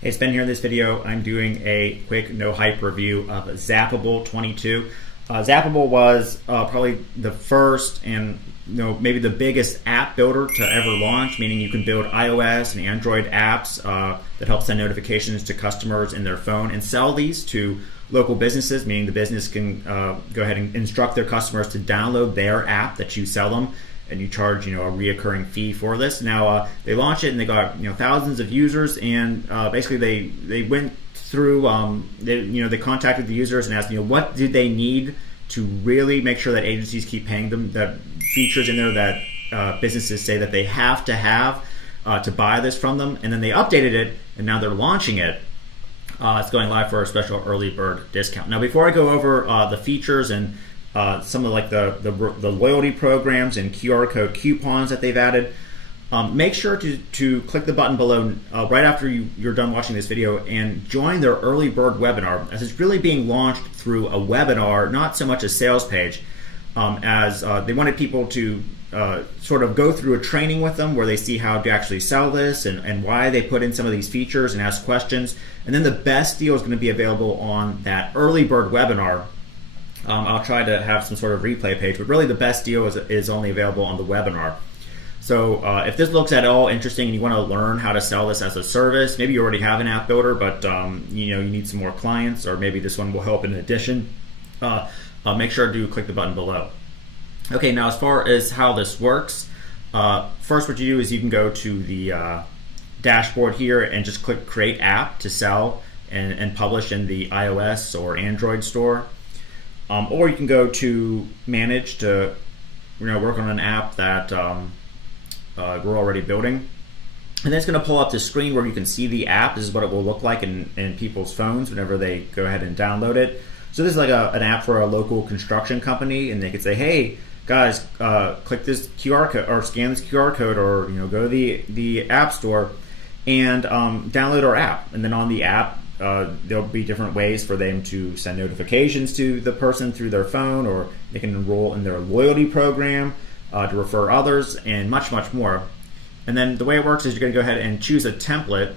Hey, it's Ben here. In this video, I'm doing a quick no hype review of Zapable 22. Zapable was probably the first and maybe the biggest app builder to ever launch, meaning you can build iOS and Android apps that help send notifications to customers in their phone and sell these to local businesses, meaning the business can go ahead and instruct their customers to download their app that you sell them, and you charge a reoccurring fee for this. Now they launched it and they got thousands of users, and basically they went through they contacted the users and asked what do they need to really make sure that agencies keep paying them, the features in there that businesses say that they have to buy this from them, and then they updated it and now they're launching it. It's going live for a special early bird discount. Now before I go over the features and some of like the loyalty programs and QR code coupons that they've added, make sure to click the button below right after you're done watching this video and join their early bird webinar, as it's really being launched through a webinar, not so much a sales page, as they wanted people to sort of go through a training with them where they see how to actually sell this and why they put in some of these features and ask questions. And then the best deal is going to be available on that early bird webinar. I'll try to have some sort of replay page, but really the best deal is only available on the webinar. So if this looks at all interesting and you want to learn how to sell this as a service, maybe you already have an app builder, but you need some more clients, or maybe this one will help in addition, make sure to click the button below. Okay, now as far as how this works, first what you do is you can go to the dashboard here and just click Create App to sell and publish in the iOS or Android store. Or you can go to Manage to work on an app that we're already building. And then it's going to pull up this screen where you can see the app. This is what it will look like in people's phones whenever they go ahead and download it. So this is like an app for a local construction company, and they could say, hey guys, click this QR code or scan this QR code, or go to the app store and download our app. And then on the app, there'll be different ways for them to send notifications to the person through their phone, or they can enroll in their loyalty program to refer others, and much more. And then the way it works is you're going to go ahead and choose a template,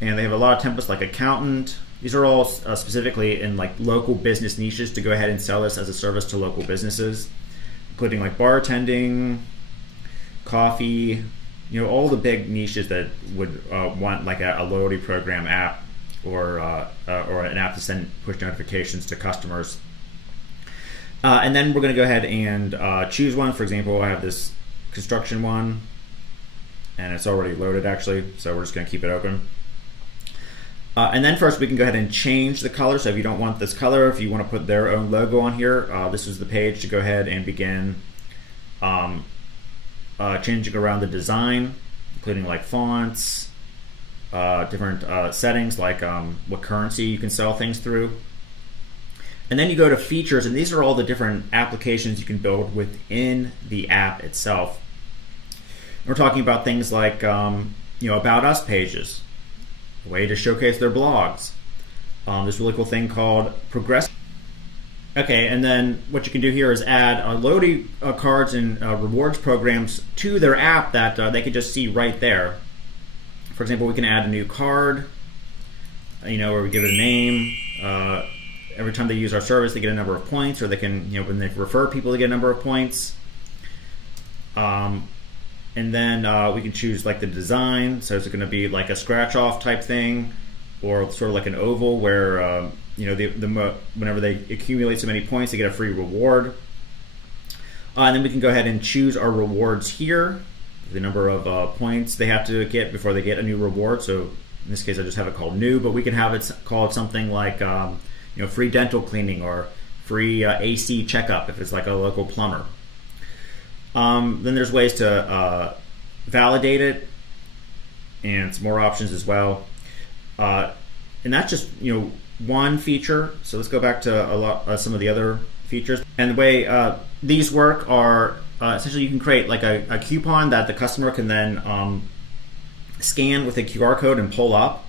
and they have a lot of templates like accountant. These are all specifically in like local business niches to go ahead and sell this as a service to local businesses, including like bartending, coffee, all the big niches that would want like a loyalty program app or an app to send push notifications to customers. And then we're going to go ahead and choose one. For example, I have this construction one, and it's already loaded actually, so we're just going to keep it open. And then first we can go ahead and change the color. So if you don't want this color, if you want to put their own logo on here, this is the page to go ahead and begin changing around the design, including like fonts, different settings like what currency you can sell things through. And then you go to features, and these are all the different applications you can build within the app itself. We're talking about things like about us pages, a way to showcase their blogs. This really cool thing called Progress. Okay, and then what you can do here is add loyalty cards and rewards programs to their app that they can just see right there. For example, we can add a new card, where we give it a name. Every time they use our service, they get a number of points, or they can, when they refer people, they get a number of points. And then we can choose like the design. So it's going to be like a scratch off type thing, or sort of like an oval where whenever they accumulate so many points, they get a free reward. And then we can go ahead and choose our rewards here, the number of points they have to get before they get a new reward. So in this case, I just have it called new, but we can have it called something like free dental cleaning, or free AC checkup if it's like a local plumber. Then there's ways to validate it, and some more options as well. And that's just one feature. So let's go back to some of the other features. And the way these work are essentially you can create like a coupon that the customer can then scan with a QR code and pull up.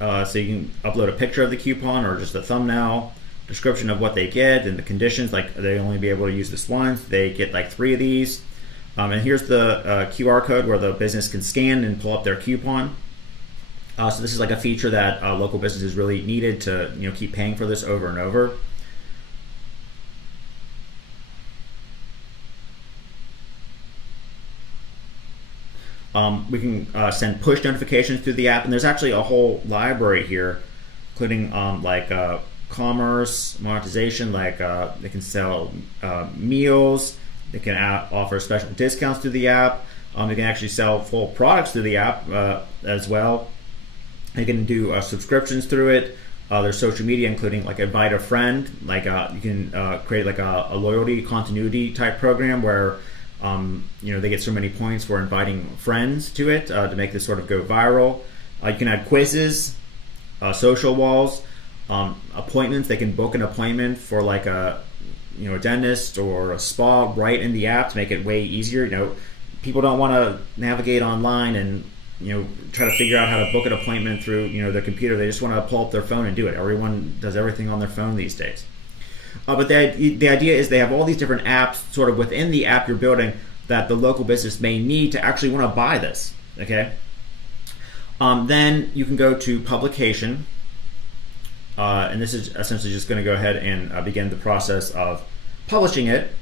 So you can upload a picture of the coupon or just a thumbnail, description of what they get, and the conditions, like they only be able to use this once. They get like 3 of these. And here's the QR code where the business can scan and pull up their coupon. So this is like a feature that local businesses really needed to keep paying for this over and over. We can send push notifications through the app, and there's actually a whole library here, including commerce, monetization, like they can sell meals, they can offer special discounts through the app, they can actually sell full products through the app as well. They can do subscriptions through it. There's social media, including like invite a friend, like you can create like a loyalty continuity type program where they get so many points for inviting friends to it to make this sort of go viral. You can add quizzes, social walls, appointments. They can book an appointment for like a dentist or a spa right in the app to make it way easier. People don't want to navigate online and try to figure out how to book an appointment through their computer. They just want to pull up their phone and do it. Everyone does everything on their phone these days. But the idea is they have all these different apps sort of within the app you're building that the local business may need to actually want to buy this. Okay. Then you can go to publication, and this is essentially just going to go ahead and begin the process of publishing it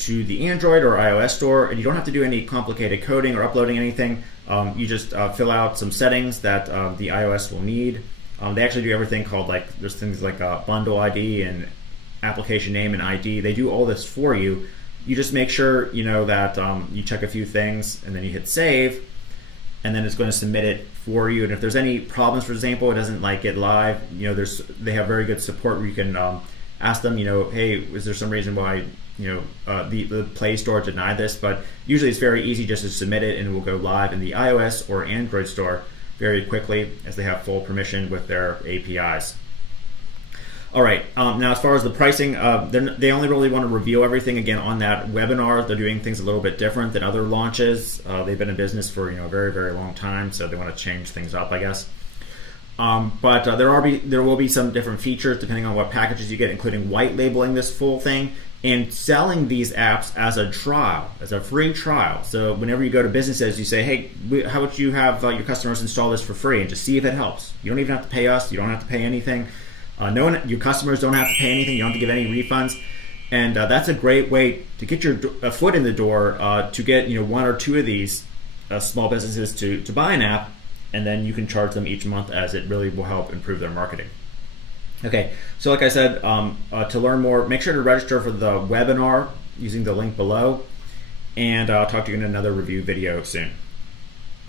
to the Android or iOS store, and you don't have to do any complicated coding or uploading anything. You just fill out some settings that the iOS will need. They actually do everything called there's things like bundle ID and application name and ID. They do all this for you. You just make sure that you check a few things and then you hit save, and then it's going to submit it for you. And if there's any problems, for example, it doesn't get live, they have very good support where you can ask them, hey, is there some reason why the Play Store denied this? But usually it's very easy just to submit it and it will go live in the iOS or Android store very quickly, as they have full permission with their APIs. All right, now as far as the pricing, they only really want to reveal everything again on that webinar. They're doing things a little bit different than other launches. They've been in business for a very, very long time, so they want to change things up, I guess. But there will be some different features depending on what packages you get, including white labeling this full thing and selling these apps as a trial, as a free trial. So whenever you go to businesses, you say, hey, how about you have your customers install this for free and just see if it helps. You don't even have to pay us. You don't have to pay anything. Your customers don't have to pay anything. You don't have to give any refunds. And that's a great way to get your foot in the door to get one or two of these small businesses to buy an app, and then you can charge them each month, as it really will help improve their marketing. Okay, so like I said, to learn more, make sure to register for the webinar using the link below, and I'll talk to you in another review video soon.